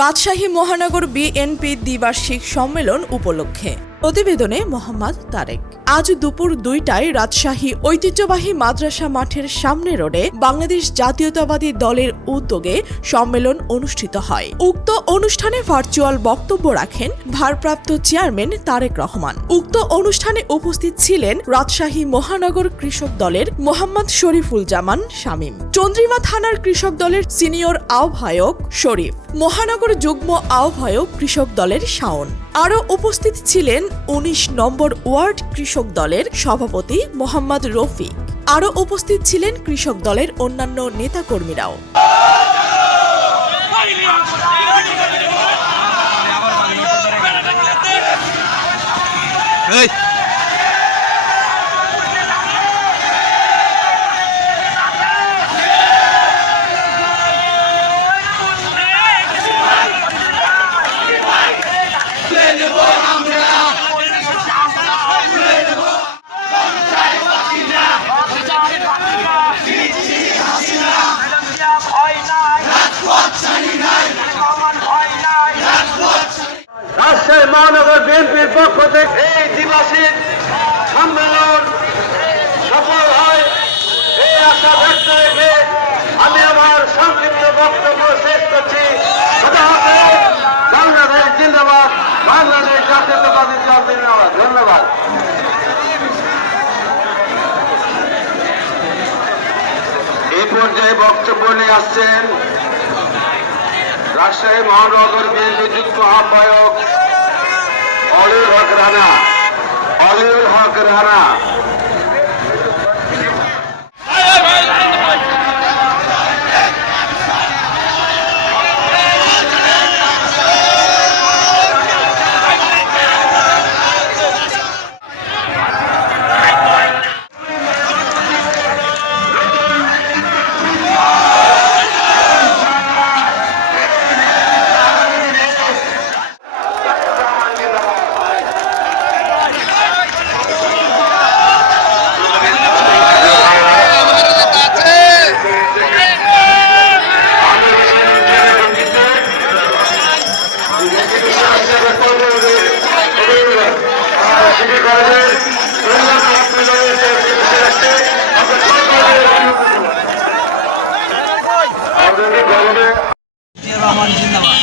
রাজশাহী মহানগর বিএনপি দ্বিবার্ষিক সম্মেলন উপলক্ষে। প্রতিবেদনে মোহাম্মদ তারেক। আজ দুপুর 2টায় রাজশাহী ঐতিহ্যবাহী মাদ্রাসা মাঠের সামনে রোডে বাংলাদেশ জাতীয়তাবাদী দলের উদ্যোগে সম্মেলন অনুষ্ঠিত হয়। উক্ত অনুষ্ঠানে ভার্চুয়াল বক্তব্য রাখেন ভারপ্রাপ্ত চেয়ারম্যান তারেক রহমান। উক্ত অনুষ্ঠানে উপস্থিত ছিলেন রাজশাহী মহানগর কৃষক দলের মোহাম্মদ শরীফুল জামান শামীম, চন্দ্রিমা থানার কৃষক দলের সিনিয়র আহ্বায়ক শরীফ, মহানগর যুগ্ম আহ্বায়ক কৃষক দলের শাওন। আরও উপস্থিত ছিলেন 19 নম্বর ওয়ার্ড কৃষক দলের সভাপতি মোহাম্মদ রফিক। আরও উপস্থিত ছিলেন কৃষক দলের অন্যান্য নেতাকর্মীরাও। রাজশাহী মহানগর বিএনপির পক্ষ থেকে এই দ্বিবার্ষিক সম্মেলন সফল হয় এই আশা ব্যক্ত রেখে আমি আমার সংক্ষিপ্ত বক্তব্য শেষ করছি। বাংলাদেশ জিন্দাবাদ, বাংলাদেশ জাতীয়তাবাদী দল জিন্দাবাদ। ধন্যবাদ। এই পর্যায়ে বক্তব্য নিয়ে আসছেন রাজশাহী মহানগর বিএনপি যুগ্ম আহ্বায়ক অলিউল হক রানা। জিন্দাবাদ।